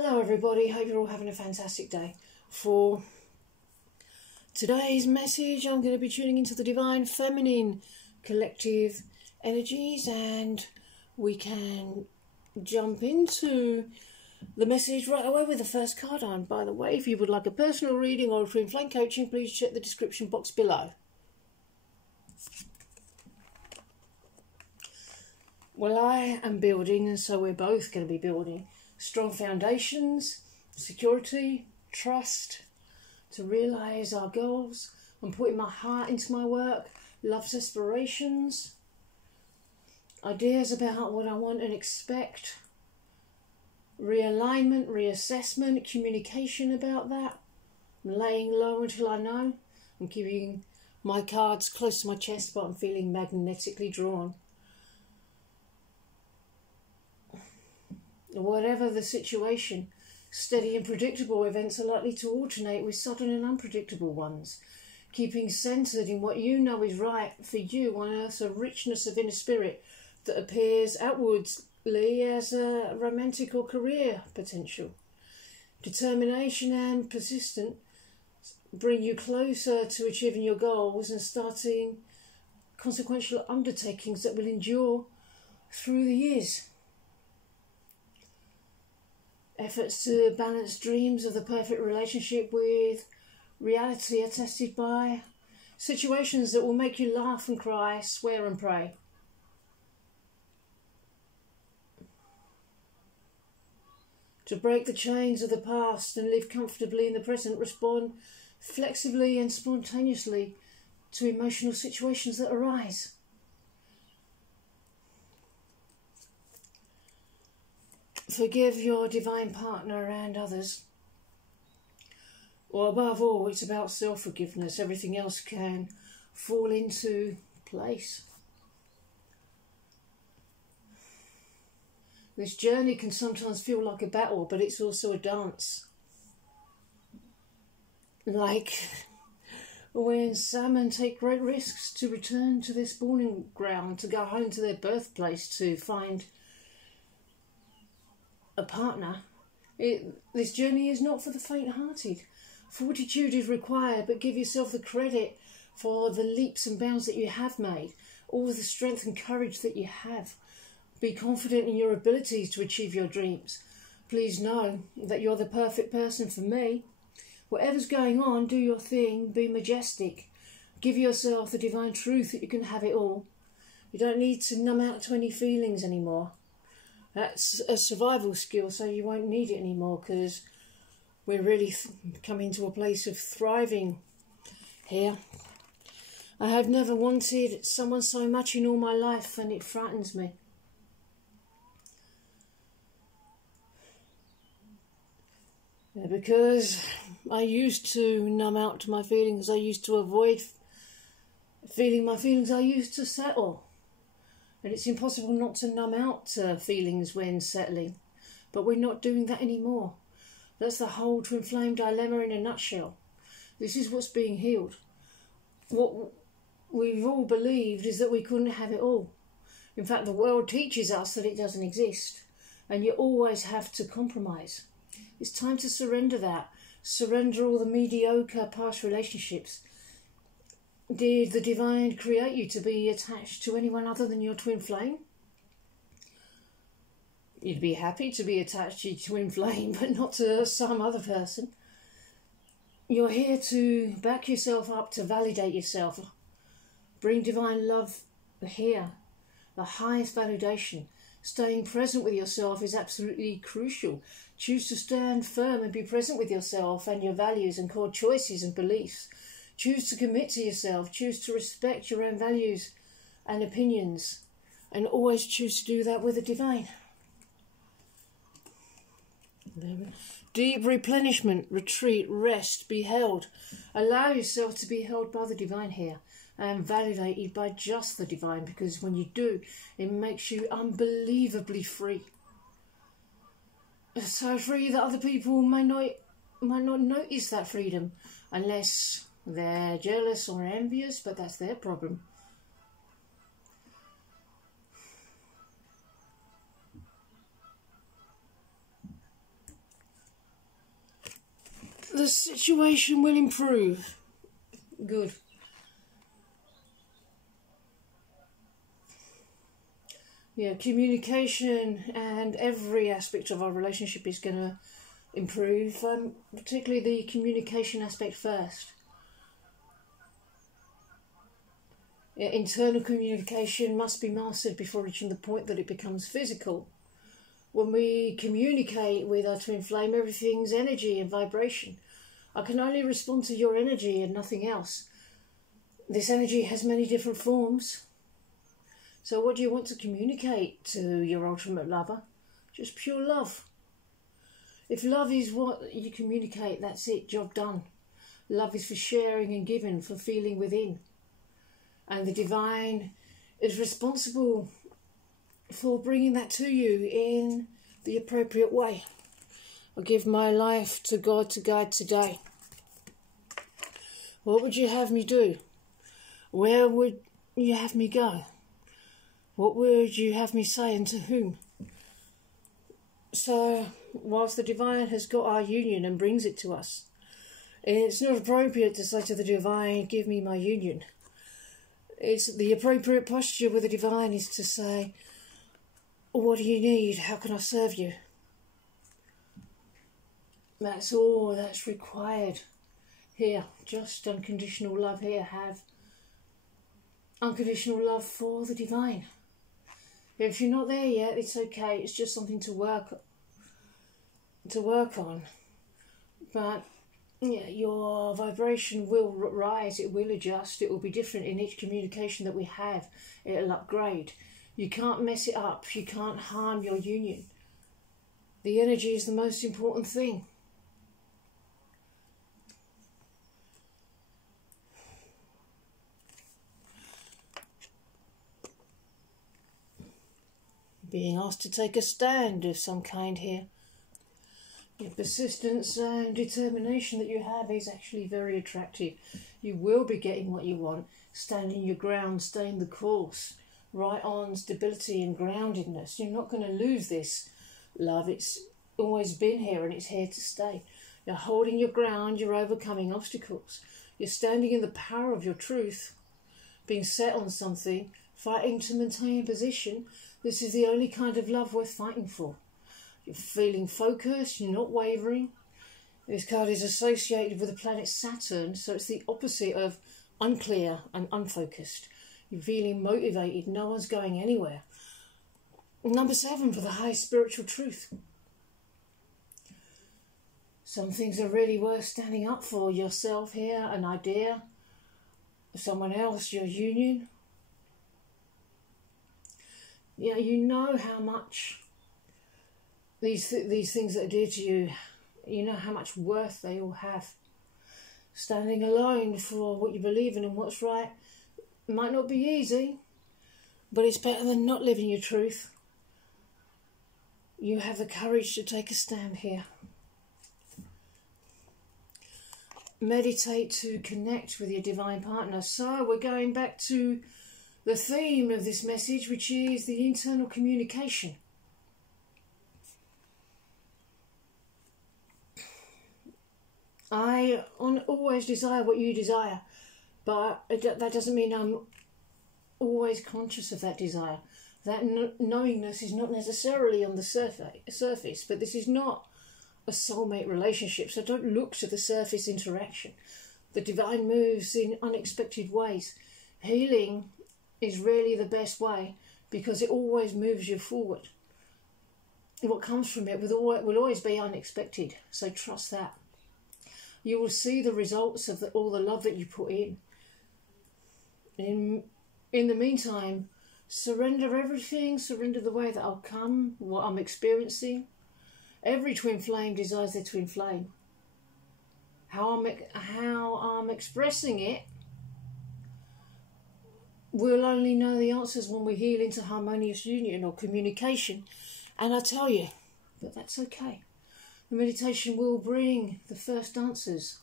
Hello everybody, hope you're all having a fantastic day. For today's message I'm going to be tuning into the Divine Feminine collective energies, and we can jump into the message right away with the first card on. By the way, if you would like a personal reading or a twin flame coaching, please check the description box below. Well, I am building, and so we're both going to be building strong foundations, security, trust, to realise our goals. I'm putting my heart into my work, love's aspirations, ideas about what I want and expect, realignment, reassessment, communication about that. I'm laying low until I know. I'm keeping my cards close to my chest, but I'm feeling magnetically drawn. Whatever the situation, steady and predictable events are likely to alternate with sudden and unpredictable ones. Keeping centred in what you know is right for you unearths a richness of inner spirit that appears outwardly as a romantic or career potential. Determination and persistence bring you closer to achieving your goals and starting consequential undertakings that will endure through the years. Efforts to balance dreams of the perfect relationship with reality are tested by situations that will make you laugh and cry, swear and pray. To break the chains of the past and live comfortably in the present, respond flexibly and spontaneously to emotional situations that arise. Forgive your divine partner and others. Or above all, it's about self-forgiveness. Everything else can fall into place. This journey can sometimes feel like a battle, but it's also a dance. Like when salmon take great risks to return to their spawning ground, to go home to their birthplace, to find a partner. This journey is not for the faint-hearted. Fortitude is required, but give yourself the credit for the leaps and bounds that you have made, all the strength and courage that you have. Be confident in your abilities to achieve your dreams. Please know that you're the perfect person for me. Whatever's going on, do your thing, be majestic. Give yourself the divine truth that you can have it all. You don't need to numb out to any feelings anymore. That's a survival skill, so you won't need it anymore, because we're really coming to a place of thriving here. I have never wanted someone so much in all my life, and it frightens me. Because I used to numb out to my feelings, I used to avoid feeling my feelings, I used to settle. And it's impossible not to numb out feelings when settling. But we're not doing that anymore. That's the whole twin flame dilemma in a nutshell. This is what's being healed. What we've all believed is that we couldn't have it all. In fact, the world teaches us that it doesn't exist. And you always have to compromise. It's time to surrender that. Surrender all the mediocre past relationships. Did the divine create you to be attached to anyone other than your twin flame? You'd be happy to be attached to your twin flame, but not to some other person. You're here to back yourself up, to validate yourself. Bring divine love here. The highest validation. Staying present with yourself is absolutely crucial. Choose to stand firm and be present with yourself and your values and core choices and beliefs. Choose to commit to yourself. Choose to respect your own values and opinions. And always choose to do that with the divine. Deep replenishment, retreat, rest, be held. Allow yourself to be held by the divine here and validated by just the divine, because when you do, it makes you unbelievably free. So free that other people might not notice that freedom unless they're jealous or envious, but that's their problem. the situation will improve. Good. Yeah, communication and every aspect of our relationship is going to improve, particularly the communication aspect first. Yeah, internal communication must be mastered before reaching the point that it becomes physical. When we communicate with our twin flame, everything's energy and vibration. I can only respond to your energy and nothing else. This energy has many different forms. So what do you want to communicate to your ultimate lover? Just pure love. If love is what you communicate, that's it, job done. Love is for sharing and giving, for feeling within. And the divine is responsible for bringing that to you in the appropriate way. I give my life to God to guide today. What would you have me do? Where would you have me go? What would you have me say and to whom? So, whilst the divine has got our union and brings it to us, it's not appropriate to say to the divine, give me my union. It's the appropriate posture with the divine is to say, what do you need? How can I serve you? That's all that's required here. Just unconditional love here. Have unconditional love for the divine. If you're not there yet, it's okay. It's just something to work on. But yeah, your vibration will rise. It will adjust. It will be different in each communication that we have. It'll upgrade. You can't mess it up. You can't harm your union. The energy is the most important thing. Being asked to take a stand of some kind here. Your persistence and determination that you have is actually very attractive. You will be getting what you want. Standing your ground, staying the course. Right on stability and groundedness. You're not going to lose this love. It's always been here and it's here to stay. You're holding your ground. You're overcoming obstacles. You're standing in the power of your truth. Being set on something. Fighting to maintain position. This is the only kind of love worth fighting for. You're feeling focused, you're not wavering. This card is associated with the planet Saturn, so it's the opposite of unclear and unfocused. You're feeling motivated, no one's going anywhere. Number 7 for the high spiritual truth. Some things are really worth standing up for. Yourself here, an idea, someone else, your union. Yeah, you know how much these things that are dear to you, you know how much worth they all have. Standing alone for what you believe in and what's right might not be easy, but it's better than not living your truth. You have the courage to take a stand here. Meditate to connect with your divine partner. So we're going back to the theme of this message, which is the internal communication. I always desire what you desire, but that doesn't mean I'm always conscious of that desire. That knowingness is not necessarily on the surface, but this is not a soulmate relationship, so don't look to the surface interaction. The divine moves in unexpected ways. Healing is really the best way because it always moves you forward. What comes from it will always be unexpected, so trust that. You will see the results of all the love that you put in. In the meantime, surrender everything, surrender the way that I'll come, what I'm experiencing. Every twin flame desires their twin flame. How I'm expressing it, we'll only know the answers when we heal into harmonious union or communication. And I tell you, but that's okay. The meditation will bring the first answers.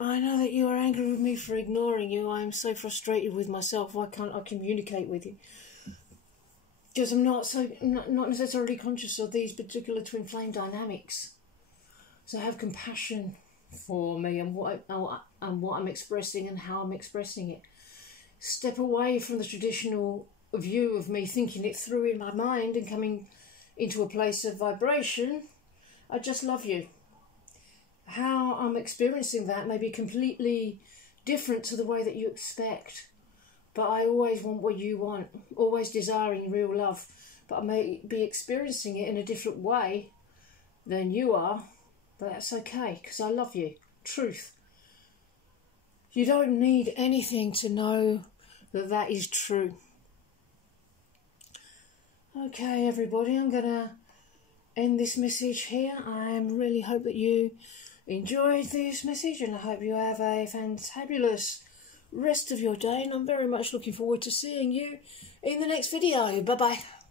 I know that you are angry with me for ignoring you. I am so frustrated with myself. Why can't I communicate with you? because I'm not necessarily conscious of these particular twin flame dynamics. So have compassion for me and what I'm expressing and how I'm expressing it. Step away from the traditional view of me thinking it through in my mind and coming into a place of vibration. I just love you. How I'm experiencing that may be completely different to the way that you expect, but I always want what you want, always desiring real love, but I may be experiencing it in a different way than you are, but that's okay, because I love you. Truth. You don't need anything to know that that is true. Okay, everybody, I'm going to end this message here. I really hope that you enjoyed this message, and I hope you have a fantabulous rest of your day, and I'm very much looking forward to seeing you in the next video. Bye bye.